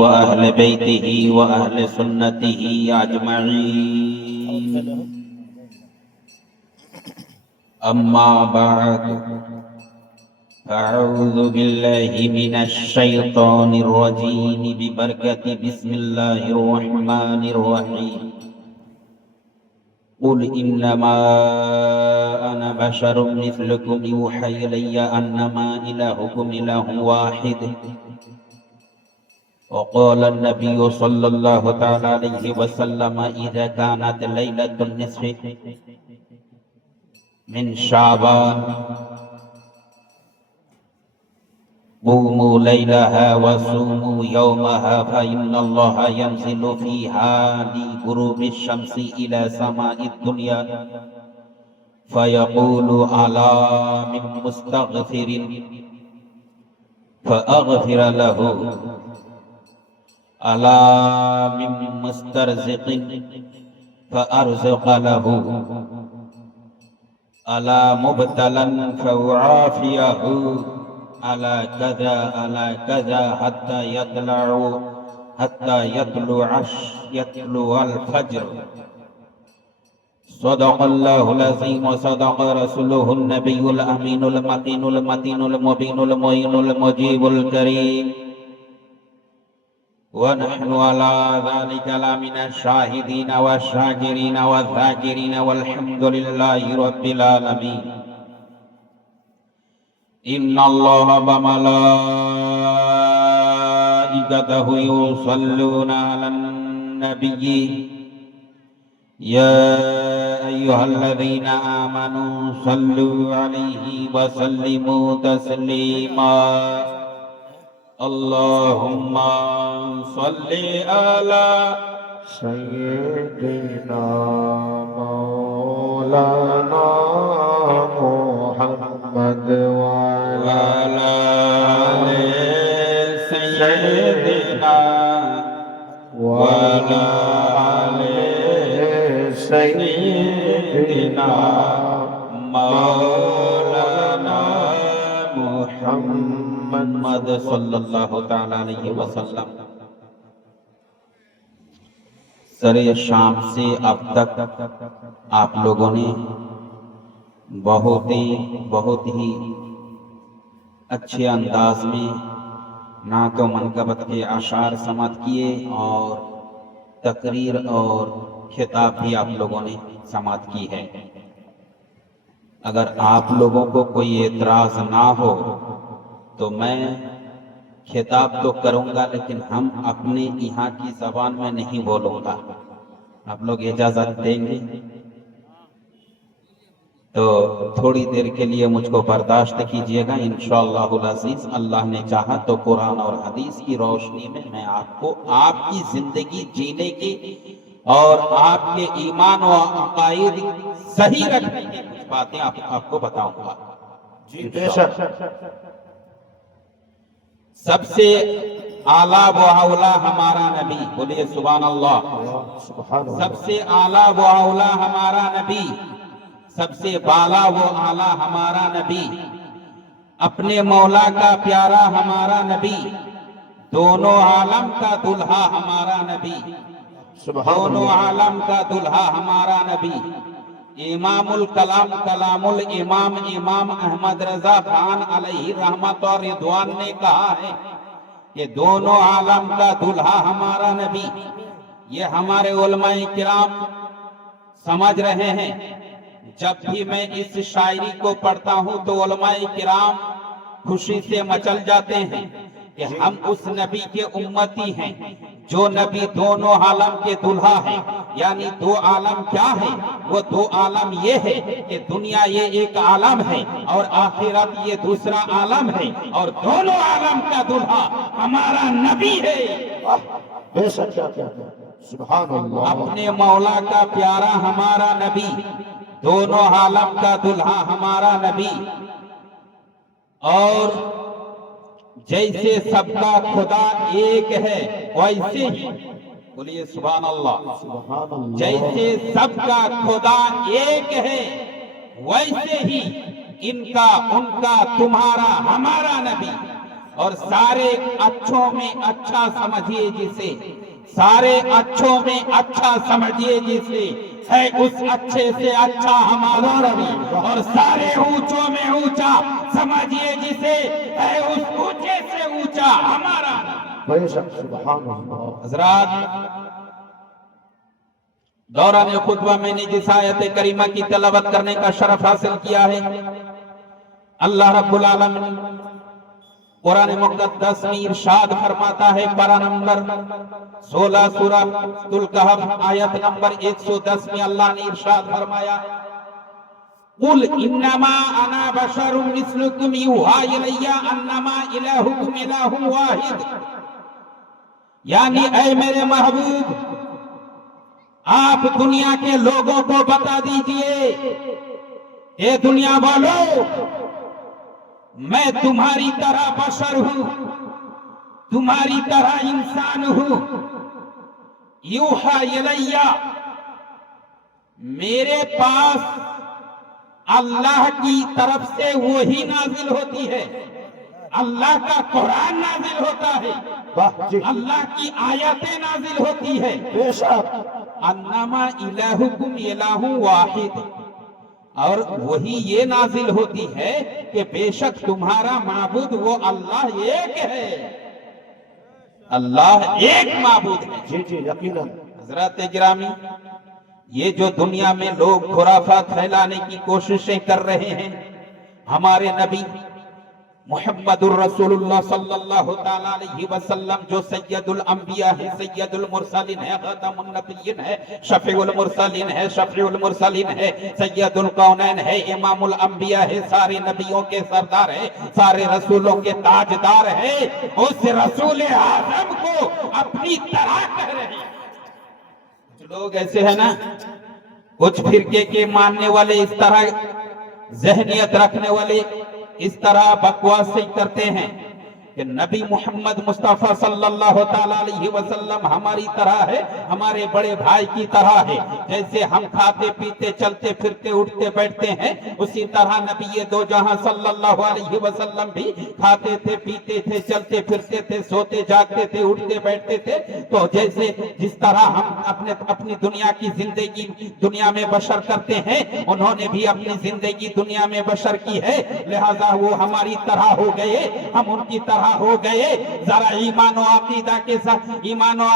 وأهل بيته وأهل سنته أجمعين. أما بعد، أعوذ بالله من الشيطان الرجيم ببركة بسم الله الرحمن الرحيم. قل إنما أنا بشر مثلكم يوحى إلي أنما إلهكم إله واحد. وقال النبي صلى الله تعالى عليه وسلم إذا كانت ليلة النصف من شعبان قوموا ليلها وصوموا يومها فإن الله ينزل فيها لغروب الشمس إلى سماء الدنيا فيقول ألا من مستغفر فأغفر له، ألا من مسترزق فأرزق له، ألا مبتلا فأعافيه، ألا كذا ألا كذا حتى يطلع الفجر. صدق الله العظيم وصدق رسوله النبي الأمين المتين المتين المبين المعين المجيب الكريم. ونحن على ذلك لمن الشاهدين والشاكرين والذاكرين والحمد لله رب العالمين. إن الله وملائكته يصلون على النبي يا أيها الذين آمنوا صلوا عليه وسلموا تسليما. اللهم صل على سيدنا مولانا محمد وعلى آل سيدنا وعلى آل سيدنا مولانا محمد صلی اللہ تعالی علیہ وسلم. سر شام سے اب تک آپ لوگوں نے بہت ہی اچھے انداز میں نعت و منقبت کے اشعار سماعت کیے اور تقریر اور خطاب بھی آپ لوگوں نے سماعت کی ہے. اگر آپ لوگوں کو کوئی اعتراض نہ ہو تو میں خطاب تو کروں گا لیکن ہم اپنے یہاں کی زبان میں نہیں بولوں گا. آپ لوگ اجازت دیں گے تو تھوڑی دیر کے لیے مجھ کو برداشت کیجیے گا. انشاءاللہ العزیز اللہ نے چاہا تو قرآن اور حدیث کی روشنی میں میں آپ کو آپ کی زندگی جینے کی اور آپ کے ایمان و عقائد صحیح رکھنے کی کچھ باتیں آپ کو بتاؤں گا. جی بے شک. سب سے اعلیٰ و اولیٰ ہمارا نبی، بولیے سبحان اللہ. سب سے اعلیٰ و اولیٰ ہمارا نبی، سب سے بالا و اعلیٰ ہمارا نبی، اپنے مولا کا پیارا ہمارا نبی، دونوں عالم کا دلہا ہمارا نبی، دونوں عالم کا دلہا ہمارا نبی، امام الکلام کلام الامام امام احمد رضا خان علیہ رحمت اور رضوان نے کہا ہے کہ دونوں عالم کا دلہا ہمارا نبی. یہ ہمارے علماء کرام سمجھ رہے ہیں. جب بھی میں اس شاعری کو پڑھتا ہوں تو علماء کرام خوشی سے مچل جاتے ہیں کہ ہم اس نبی کے امتی ہیں جو نبی دونوں عالم کے دلہا ہیں. یعنی دو عالم کیا ہے؟ وہ دو عالم یہ ہے کہ دنیا یہ ایک عالم ہے اور آخرت یہ دوسرا عالم ہے اور دونوں عالم کا دلہا ہمارا نبی ہے. بے شک. سبحان اللہ. اپنے مولا کا پیارا ہمارا نبی، دونوں عالم کا دلہا ہمارا نبی. اور جیسے سب کا خدا ایک ہے ویسے ہی، بولیے سبحان اللہ، جیسے سب کا خدا ایک ہے ویسے ہی ان کا ان کا تمہارا ہمارا نبی اور سارے اچھوں میں اچھا سمجھیے جسے، سارے اچھوں میں اچھا سمجھیے جسے، ہے اس اچھے سے اچھا ہمارا نبی، اور سارے اونچوں میں اونچا سمجھیے جسے، ہے اس اونچے سے اونچا ہمارا نبی۔ بے شک سبحان اللہ۔ حضرات، دوران خطبہ میں نے جس آیت کریمہ کی تلاوت کرنے کا شرف حاصل کیا ہے، اللہ رب العالمین قرآن مقدس میں ارشاد فرماتا ہے، پارہ نمبر 16 سورہ الکہف آیت نمبر 110 میں اللہ نے ارشاد فرمایا، قُلْ إِنَّمَا أَنَا بَشَرٌ مِثْلُكُمْ يُوحَىٰ إِلَيَّ أَنَّمَا إِلَٰهُكُمْ إِلَٰهٌ وَاحِدٌ۔ یعنی اے میرے محبوب، آپ دنیا کے لوگوں کو بتا دیجئے، اے دنیا والو، میں تمہاری طرح بشر ہوں، تمہاری طرح انسان ہوں، یوحیٰ الیہ، میرے پاس اللہ کی طرف سے وہی نازل ہوتی ہے، اللہ کا قرآن نازل ہوتا ہے، واہ جی، اللہ کی آیتیں نازل ہوتی ہے، بے شک انما الہکم الہ واحد، اور وہی یہ نازل ہوتی ہے کہ بے شک تمہارا معبود وہ اللہ ایک ہے، اللہ ایک معبود ہے۔ جی جی یقیناً۔ حضرات گرامی، یہ جو دنیا میں لوگ خرافات پھیلانے کی کوششیں کر رہے ہیں، ہمارے نبی محمد الرسول اللہ صلی اللہ تعالیٰ علیہ وسلم جو سید الانبیاء ہے، سید المرسلین ہے، خاتم النبیین ہے، شفیع المرسلین ہے، شفیع المرسلین ہے، سید القونین ہے، امام الانبیاء ہے، سارے نبیوں کے سردار ہے، سارے رسولوں کے تاجدار ہے، اس رسول اعظم کو اپنی طرح کہہ رہے ہیں۔ کچھ لوگ ایسے ہیں نا، کچھ فرقے کے ماننے والے، اس طرح ذہنیت رکھنے والے اس طرح بکواس سے کرتے ہیں کہ نبی محمد مصطفیٰ صلی اللہ تعالیٰ علیہ وسلم ہماری طرح ہے، ہمارے بڑے بھائی کی طرح ہے، جیسے ہم کھاتے پیتے چلتے پھرتے اٹھتے بیٹھتے ہیں، اسی طرح نبی دو جہاں صلی اللہ علیہ وسلم بھی کھاتے تھے، پیتے تھے، چلتے پھرتے تھے، سوتے جاگتے تھے، اٹھتے بیٹھتے تھے، تو جیسے جس طرح ہم اپنی دنیا کی زندگی دنیا میں بشر کرتے ہیں، انہوں نے بھی اپنی زندگی دنیا میں بشر کی ہے، لہذا وہ ہماری طرح ہو گئے، ہم ان کی طرح ہو گئے۔ ذرا ایمان و عقیدہ کے ساتھ، ایمان و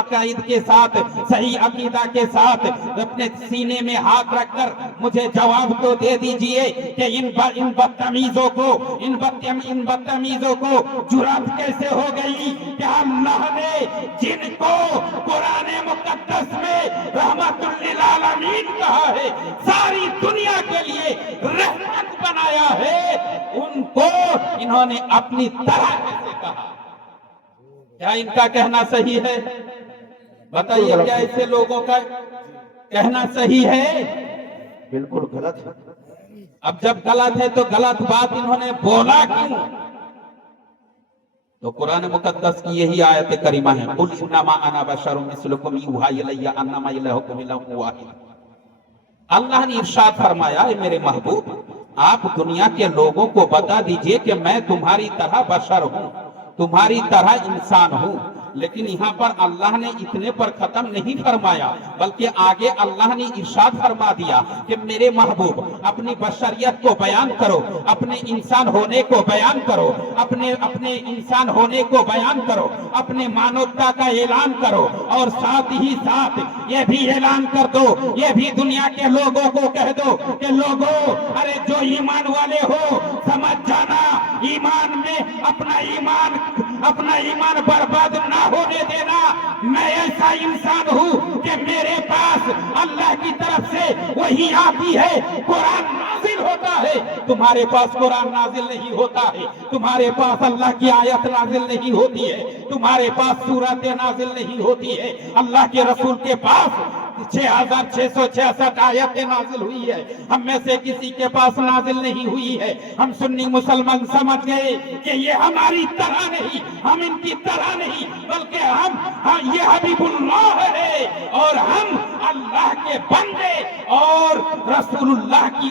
عقائد کے ساتھ، صحیح عقیدہ کے ساتھ اپنے سینے میں ہاتھ رکھ کر مجھے جواب تو دے دیجئے کہ ان بدتمیزوں کو جرأت کیسے ہو گئی کہ اللہ نے جن کو قرآن مقدس میں رحمت للعالمین کہا ہے، ساری دنیا کے لیے رحمت بنایا ہے، ان کو انہوں نے اپنی طرح کیسے کہا؟ کیا ان کا کہنا صحیح ہے؟ بتائیے، کیا ایسے لوگوں کا کہنا صحیح ہے؟ بالکل غلط ہے۔ اب جب غلط ہے تو غلط بات انہوں نے بولا کیوں؟ تو قرآن مقدس کی یہی آیت کریمہ ہے، قُلْ إِنَّمَا أَنَا بَشَرٌ مِثْلُكُمْ يُوحَىٰ إِلَيَّ أَنَّمَا إِلَٰهُكُمْ إِلَٰهٌ وَاحِدٌ۔ اللہ نے ارشاد فرمایا، اے میرے محبوب، آپ دنیا کے لوگوں کو بتا دیجئے کہ میں تمہاری طرح بشر ہوں، تمہاری طرح انسان ہوں، لیکن یہاں پر اللہ نے اتنے پر ختم نہیں فرمایا، بلکہ آگے اللہ نے ارشاد فرما دیا کہ میرے محبوب اپنی بشریت کو بیان کرو، اپنے انسان ہونے کو بیان کرو، اپنے انسان ہونے کو بیان کرو، اپنے مانوتا کا اعلان کرو، اور ساتھ ہی ساتھ یہ بھی اعلان کر دو، یہ بھی دنیا کے لوگوں کو کہہ دو کہ لوگوں، ارے جو ایمان والے ہو سمجھ جانا، ایمان میں اپنا ایمان برباد نہ ہونے دینا، میں ایسا انسان ہوں کہ میرے پاس اللہ کی طرف سے وہی آتی ہے، قرآن نازل ہوتا ہے، تمہارے پاس قرآن نازل نہیں ہوتا ہے، تمہارے پاس اللہ کی آیت نازل نہیں ہوتی ہے، تمہارے پاس سورتیں نازل نہیں ہوتی ہے، اللہ کے رسول کے پاس 6666 آیتیں نازل ہوئی ہے، ہم میں سے کسی کے پاس نازل نہیں ہوئی ہے۔ ہم سنی مسلمان سمجھ گئے کہ یہ ہماری طرح نہیں، ہم ان کی طرح نہیں، بلکہ یہ حبیب اللہ ہے، اور ہم اللہ کے بندے اور رسول اللہ کی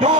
2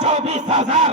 24,000